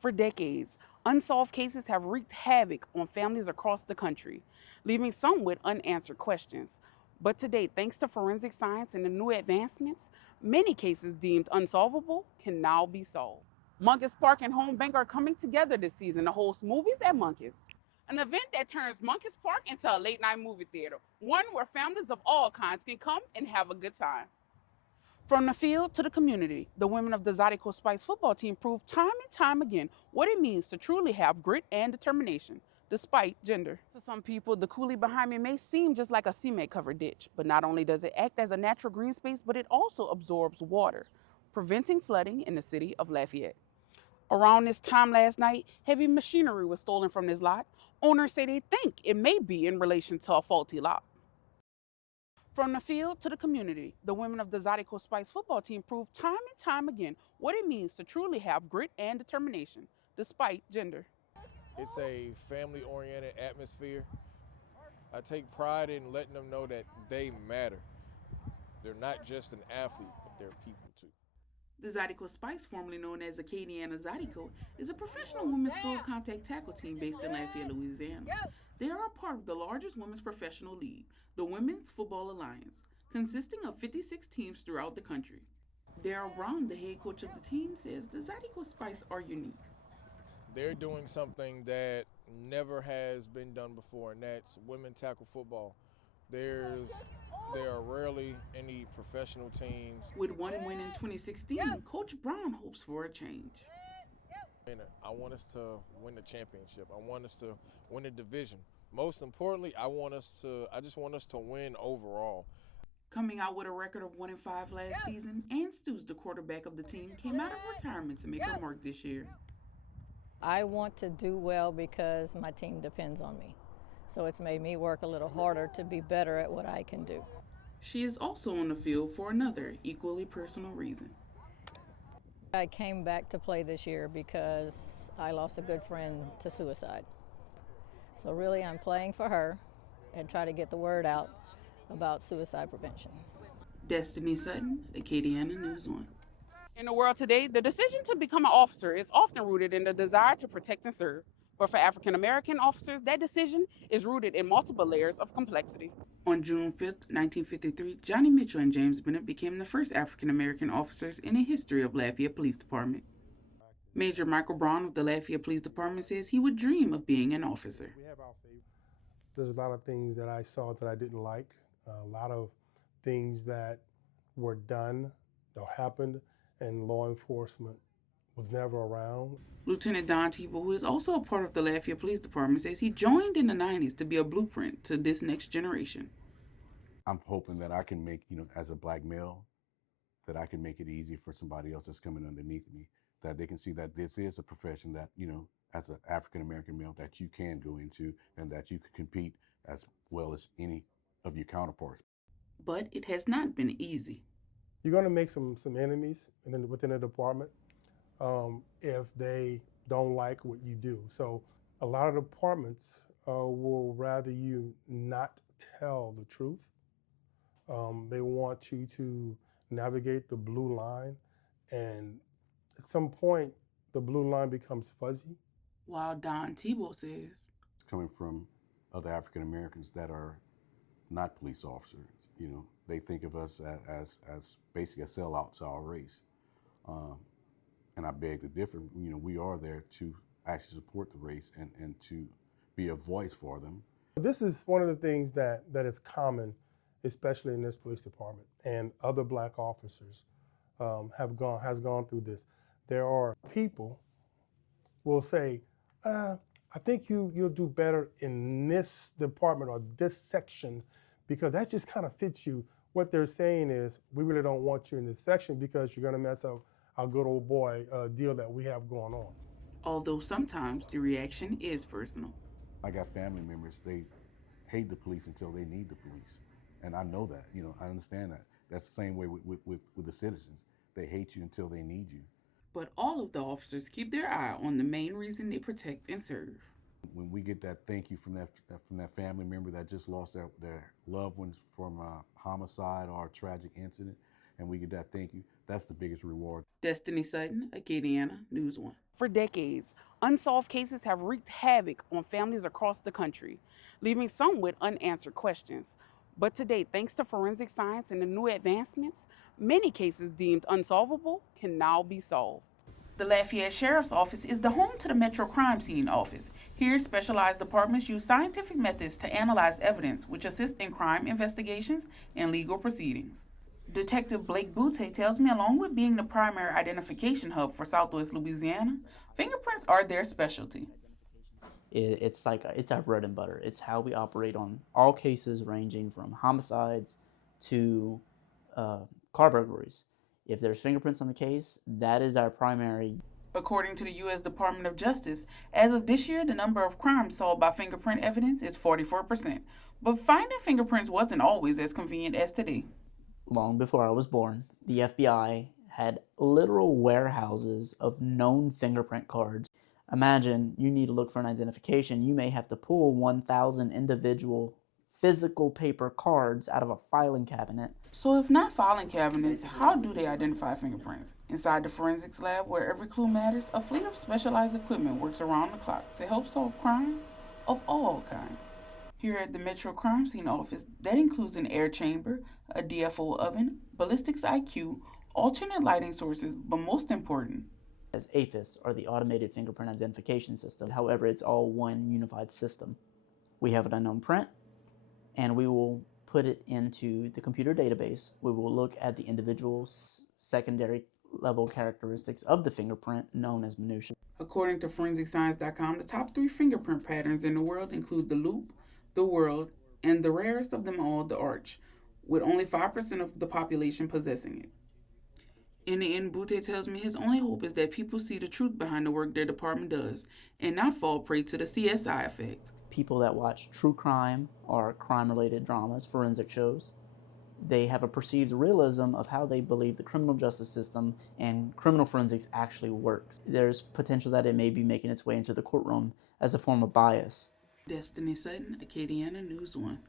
For decades, unsolved cases have wreaked havoc on families across the country, leaving some with unanswered questions. But today, thanks to forensic science and the new advancements, many cases deemed unsolvable can now be solved. Moncus Park and Home Bank are coming together this season to host Movies at Moncus, an event that turns Moncus Park into a late night movie theater, one where families of all kinds can come and have a good time. From the field to the community, the women of the Zydeco Spice football team proved time and time again what it means to truly have grit and determination, despite gender. To some people, the coulee behind me may seem just like a cement covered ditch, but not only does it act as a natural green space, but it also absorbs water, preventing flooding in the city of Lafayette. Around this time last night, heavy machinery was stolen from this lot. Owners say they think it may be in relation to a faulty lot. From the field to the community, the women of the Zydeco Spice football team proved time and time again what it means to truly have grit and determination, despite gender. It's a family-oriented atmosphere. I take pride in letting them know that they matter. They're not just an athlete, but they're people too. The Zydeco Spice, formerly known as Acadiana Zydeco, is a professional women's full contact tackle team based in Lafayette, Louisiana. They are a part of the largest women's professional league, the Women's Football Alliance, consisting of 56 teams throughout the country. Daryl Brown, the head coach of the team, says the Zydeco Spice are unique. They're doing something that never has been done before, and that's women tackle football. There are rarely any professional teams. With one win in 2016, Coach Brown hopes for a change. And I want us to win the championship. I want us to win the division. Most importantly, I just want us to win overall. Coming out with a record of 1-5 last season, Ann Stews, the quarterback of the team, came out of retirement to make her mark this year. I want to do well because my team depends on me. So it's made me work a little harder to be better at what I can do. She is also on the field for another equally personal reason. I came back to play this year because I lost a good friend to suicide. So really I'm playing for her and try to get the word out about suicide prevention. Destiney Sutton, Acadiana News 1. In the world today, the decision to become an officer is often rooted in the desire to protect and serve. But for African American officers, that decision is rooted in multiple layers of complexity. On June 5th, 1953, Johnny Mitchell and James Bennett became the first African American officers in the history of Lafayette Police Department. Major Michael Brown of the Lafayette Police Department says he would dream of being an officer. There's a lot of things that I saw that I didn't like, a lot of things that were done that happened, and law enforcement was never around. Lieutenant Don Tebow, who is also a part of the Lafayette Police Department, says he joined in the 90s to be a blueprint to this next generation. I'm hoping that I can make, as a black male, that I can make it easy for somebody else that's coming underneath me, that they can see that this is a profession that, as an African American male, that you can go into and that you can compete as well as any of your counterparts. But it has not been easy. You're going to make some enemies within the department if they don't like what you do. So a lot of departments will rather you not tell the truth. They want you to navigate the blue line, and at some point the blue line becomes fuzzy. While Don Tebow says, coming from other African Americans that are not police officers, they think of us as basically a sellout to our race. And I beg to differ. We are there to actually support the race and to be a voice for them. This is one of the things that is common, especially in this police department, and other black officers has gone through this. There are people will say, I think you'll do better in this department or this section because that just kind of fits you. What they're saying is, we really don't want you in this section because you're going to mess up our good old boy deal that we have going on. Although sometimes the reaction is personal. I got family members, they hate the police until they need the police. And I know that, I understand that. That's the same way with the citizens. They hate you until they need you. But all of the officers keep their eye on the main reason they protect and serve. When we get that thank you from that family member that just lost their loved ones from a homicide or a tragic incident, and we get that thank you, that's the biggest reward. Destiney Sutton, Acadiana, News One. For decades, unsolved cases have wreaked havoc on families across the country, leaving some with unanswered questions. But today, thanks to forensic science and the new advancements, many cases deemed unsolvable can now be solved. The Lafayette Sheriff's Office is the home to the Metro Crime Scene Office. Here, specialized departments use scientific methods to analyze evidence, which assist in crime investigations and legal proceedings. Detective Blake Butte tells me, along with being the primary identification hub for Southwest Louisiana, fingerprints are their specialty. It's our bread and butter. It's how we operate on all cases ranging from homicides to car burglaries. If there's fingerprints on the case, that is our primary. According to the U.S. Department of Justice, as of this year, the number of crimes solved by fingerprint evidence is 44%. But finding fingerprints wasn't always as convenient as today. Long before I was born, the FBI had literal warehouses of known fingerprint cards. Imagine you need to look for an identification. You may have to pull 1,000 individual physical paper cards out of a filing cabinet. So if not filing cabinets, how do they identify fingerprints? Inside the forensics lab, where every clue matters, a fleet of specialized equipment works around the clock to help solve crimes of all kinds. Here at the Metro Crime Scene Office, that includes an air chamber, a DFO oven, ballistics IQ, alternate lighting sources, but most important, As AFIS, or the Automated Fingerprint Identification System. However, it's all one unified system. We have an unknown print, and we will put it into the computer database. We will look at the individual's secondary level characteristics of the fingerprint, known as minutia. according to ForensicScience.com, the top 3 fingerprint patterns in the world include the loop, the world, and the rarest of them all, the arch, with only 5% of the population possessing it. In the end, Butte tells me his only hope is that people see the truth behind the work their department does and not fall prey to the CSI effect. People that watch true crime or crime-related dramas, forensic shows, they have a perceived realism of how they believe the criminal justice system and criminal forensics actually works. There's potential that it may be making its way into the courtroom as a form of bias. Destiney Sutton, Acadiana, News One.